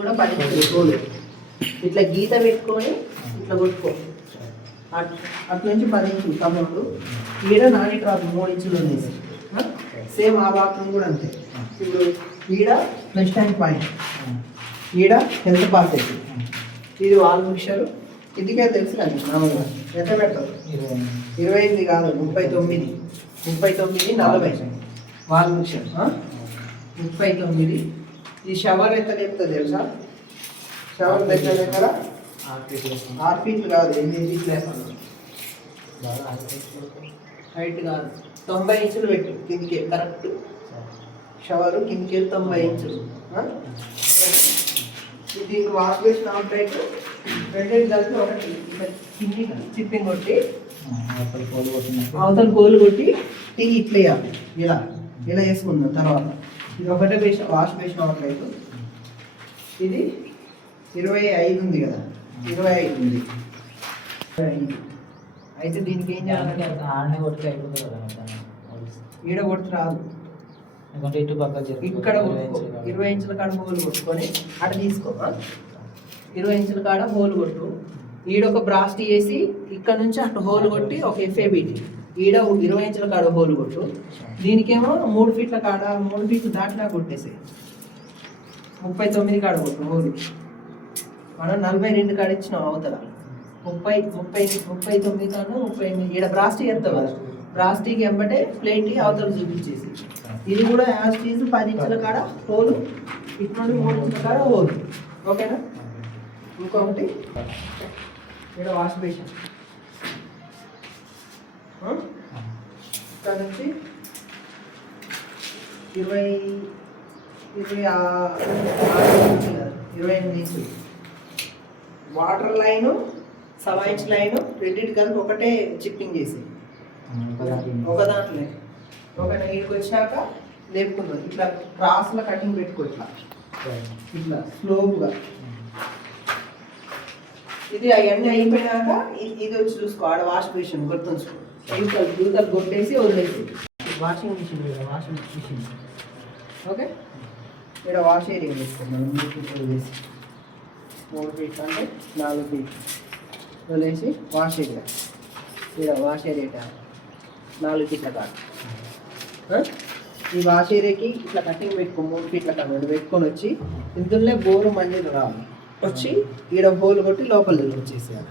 కూడా 10 ఇంచులు ఇట్లా గీత పెట్టుకొని ఇట్లా కొట్టుకో. అటు నుంచి 10 ఇంచులు తమ్ముడు. ఈడ నాని డ్రాప్ 3 ఇంచులు ఉండేసి సేమ్ ఆ భాగం కూడా అంతే. ఇప్పుడు ఈడ ప్లస్ టైం పాయింట్, ఈడ హెల్త్ పాసేజ్, ఇది వాల్ మిక్చర్. ఇందుకే తెలుసు కానీ మామూలుగా ఎంత పెడతారు? 28 కాదు 39, 40 వాల్ మిక్చర్ 39. ఈ షవర్ ఎంత చెప్తుంది తెలుసా? షవర్ దగ్గర 6 ఫీట్లు కాదు 8 ఫీట్లు వేస్తాను. హైట్ కాదు 90 ఇంచులు పెట్టు కిందికి కరెక్ట్. షవర్ కిందికి 90 ఇంచులు. దీనికి వాష్ బేసిన్ అవుట్లైట్ రెండేది కలిపి ఒకటి కింది చిప్పింగ్ కొట్టి అవతల కోలు కొట్టి టీ ఇట్లా వేయాలి. ఇలా ఇలా వేసుకుందాం. తర్వాత ఇది ఒకటే వాష్ బేసిన్ అవుట్లైట్. ఇది 25 ఉంది కదా, 25 ఉంది. అయితే దీనికి ఏం చేయాలంటే ఆడనే కొడితే అయిపోతుంది కదా, ఈడ కొడితే రాదు. ఇటు పక్క ఇక్కడ 20 ఇంచుల కాడ హోల్ కొట్టుకొని అటు తీసుకో. 20 ఇంచుల కాడ హోల్ కొట్టు. ఈడొక బ్రాస్ట్ వేసి ఇక్కడ నుంచి అటు హోల్ కొట్టి ఒక ఎఫ్ఏబిటి ఈడ 20 ఇంచుల కాడ హోల్ కొట్టు. దీనికేమో 3 ఫీట్ల కాడ 3 ఫీట్లు దాటినా కొట్టేసి 39 కాడ కొట్టు హోల్. మనం 42 కాడ ఇచ్చినాం అవతల 39 కాడ 38. ఈడ బ్రాస్టీ చేస్తావు కదా, బ్రాస్టీకి ఎంబటే ప్లేట్ అవతల చూపించేసి ఇది కూడా యాజ్ చీజ్ 10 ఇంచుల కాడ హోలు, ఇటు నుండి 3 ఇంచుల కాడ హోలు. ఓకేనా? ఇంకొకటి ఇక్కడ వాష్ బేసిన్ ఇక్కడ నుంచి 28 ఇంచులు వాటర్ లైను, 7 ఇంచ్ లైను రెండింటి కలిపి ఒకటే చిప్పింగ్ చేసి ఒక దాంట్లో ఒక నీటికి వచ్చాక లేపుకుందాం. ఇట్లా క్రాస్లో కటింగ్ పెట్టుకో. ఇట్లా స్లోగా ఇది అవన్నీ అయిపోయినాక ఇది వచ్చి చూసుకో. ఆడ వాష్ బేసిన్ గుర్తుంచుకో. యూతలు కొట్టేసి వదిలేసి వాషింగ్ మిషన్ ఓకే. ఇక్కడ వాష్ ఏరియా వేసుకుందాం. 3 ఫీట్లు వదిలేసి 3 ఫీట్లు అంటే 4 ఫీట్లు వదిలేసి వాష్ ఏరియా. ఇక్కడ వాష్ ఏరియా 4 ఫీట్ల కాదు. ఈ వాష్ ఏరియాకి ఇట్లా కటింగ్ పెట్టుకో. 3 ఫీట్ల కాదు పెట్టుకొని వచ్చి ఇందులో బోరు మంజీలు రావాలి. వచ్చి ఈడ హోల్ కొట్టి లోపల వచ్చేసేయాలి.